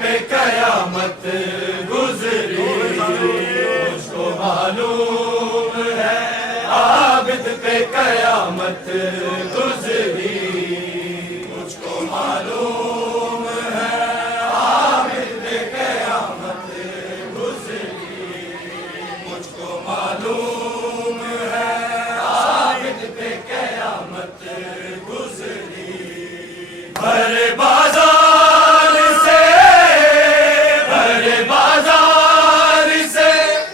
पे कयामत गुजरी, मुझको मालूम है आबिद पे कयामत गुजरी, मुझको मालूम है आबिद पे कयामत गुजरी, मुझको मालूम है आबिद पे कयामत गुजरी। भरे बाजार से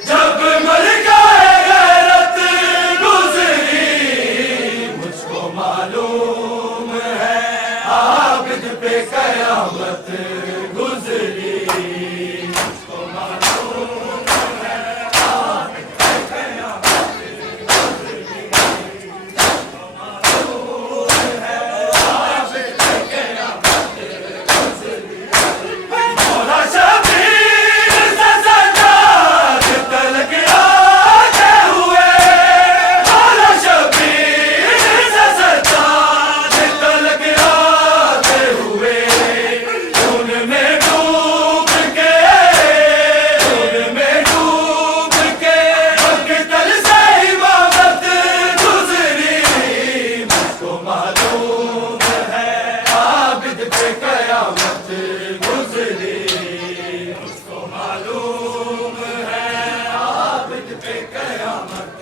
जब मर गए गैरत गुजरी, मुझको मालूम है आबिद पे कयामत गुजरी, मुझको मालूम है आबिद पे कयामत गुजरी, मुझको मालूम है आबिद पे कयामत गुजरी। मौला शबीर से सजाद तलक आते हुए, मौला शबीर से सजाद तलक आते हुए, उनमें डूब के मकतल से इमामत गुजरी, मुझको मालूम है आबिद पे कयामत गुजरी, मुझको मालूम है आबिद पे कयामत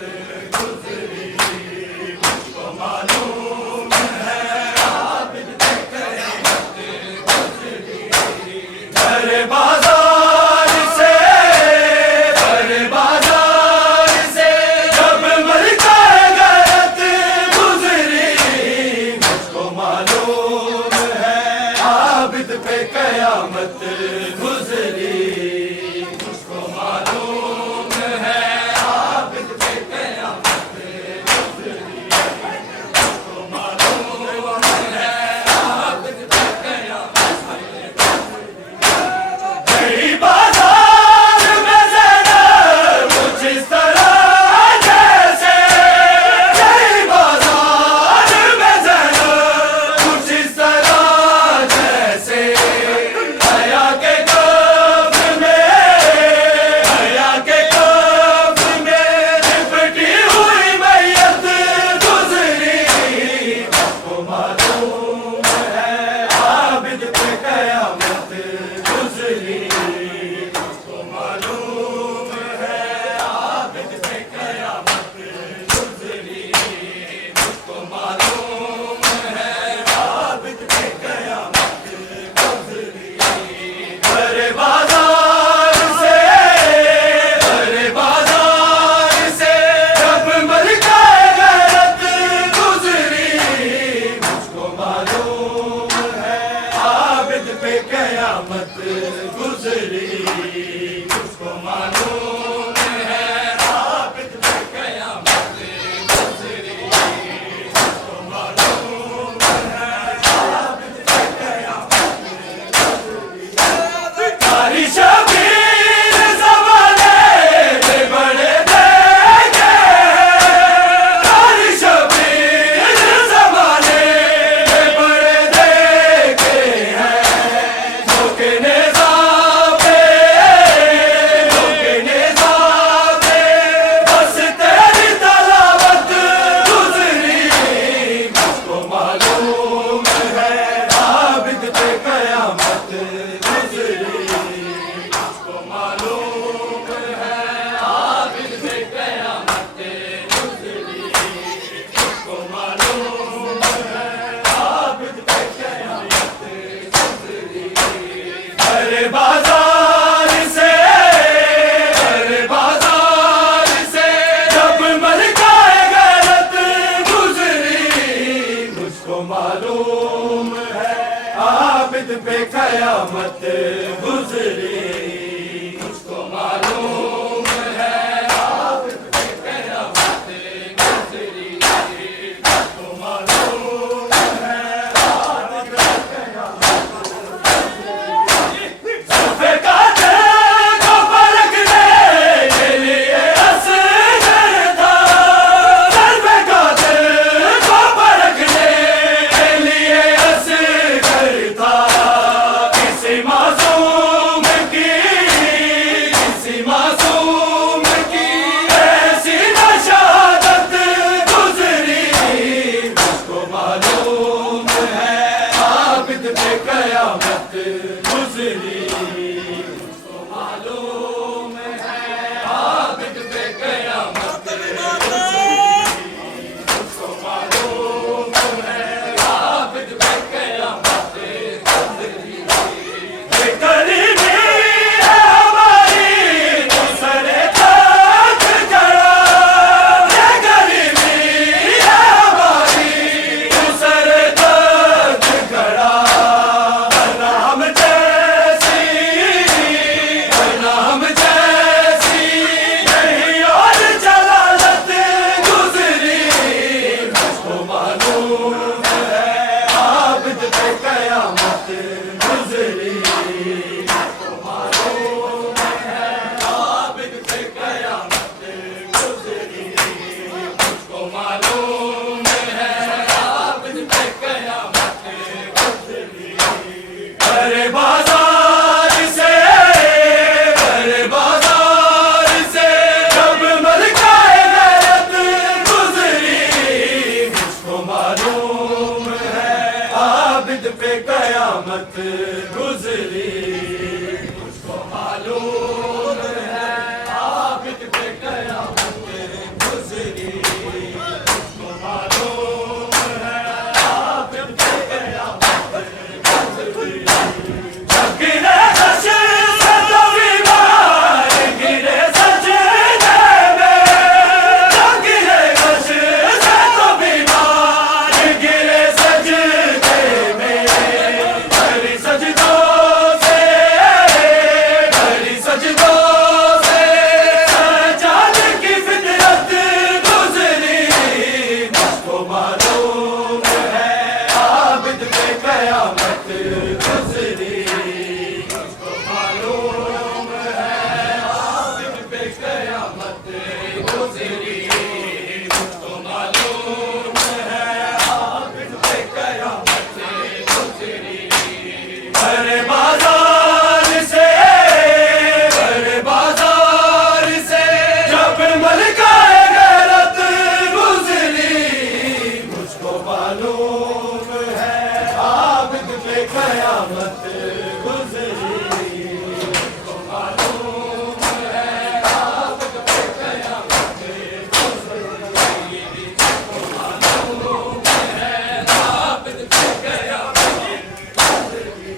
गुजरी, मुझको मालूम है आबिद पे कयामत गुजरी। भरे बाजार से जब मर गए गैरत गुजरी, मुझको मालूम है आबिद पे कयामत गुजरी, मुझको मालूम है आबिद पे कयामत गुजरी, मुझको मालूम है आबिद पे कयामत गुजरी। गई बाजार में ज़ैनब कुछ इस तरह जैसे, गई बाजार में ज़ैनब कुछ इस तरह जैसे, हया के कब्र में लिपटी हुई मैयत गुजरी, मुझको मालूम है आबिद पे कयामत गुजरी, मुझको मालूम है आबिद पे कयामत गुजरी, मुझको मालूम है आबिद पे कयामत गुजरी। भरे बाजार से जब मर गए गैरत गुजरी, मुझको मालूम है आबिद पे कयामत गुजरी, मुझको मालूम है आबिद पे कयामत गुजरी, मुझको मालूम है आबिद पे कयामत गुजरी। तारी शबीर ज़माने में बड़े देखे हैं, तारी शबीर ज़माने में बड़े देखे हैं, धोखे निज़ाम पे बस तेरी तलावत गुजरी, मुझको मालूम है आबिद पे कयामत गुजरी, मुझको मालूम है आबिद पे कयामत गुजरी, मुझको मालूम है आबिद पे कयामत गुजरी। भरे बाजार से जब मर गए गैरत गुजरी, मुझको मालूम है आबिद पे कयामत गुजरी, मुझको मालूम है आबिद पे कयामत गुजरी, मुझको मालूम है आबिद पे कयामत गुजरी। ज़ुल्फ़े कातिल को परखने के लिए असगर था, ज़ुल्फ़े कातिल को परखने के लिए असगर था, किसी मासूम कयामत गुजरी। मुझको मालूम है आबिद पे कयामत गुजरी। मुझको मालूम है आबिद पे कयामत गुजरी। ये गरीबी है हमारी तो सरे तक जड़ा। ये गरीबी है हमारी तो सरे तक जड़ा। वरना हम जैसी नहीं और जलालत गुजरी। मुझको मालूम है आबिद पे कयामत गुजरी। मुझको मालूम है आबिद पे कयामत गुजरी। मुझको मालूम है आबिद पे कयामत गुजरी। बड़े बाजार से जब मलकाए गैरत गुजरी। मुझको मालूम है आबिद पे कयामत गुजरी। मुझको मालूम है आबिद पे कयामत गुजरी। मुझको मालूम है आबिद पे कयामत गुजरी। जब गिरे गश से तो बीमार गिरे सजदे में। जब गिरे गश से तो बीमार गिरे सजदे में। भरी सजदों से सजाद की फितरत गुजरी। मुझको मालूम है आबिद पे कयामत गुजरी। मुझको मालूम है आबिद पे कयामत गुजरी। मुझको मालूम है आबिद पे कयामत गुजरी। बड़े बाजार से जब मलकाए गैरत गुजरी। मुझको मालूम है आबिद पे कयामत गुजरी। मुझको मालूम है आबिद पे कयामत गुजरी। मुझको मालूम है आबिद पे कयामत गुजरी।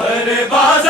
हर बाजार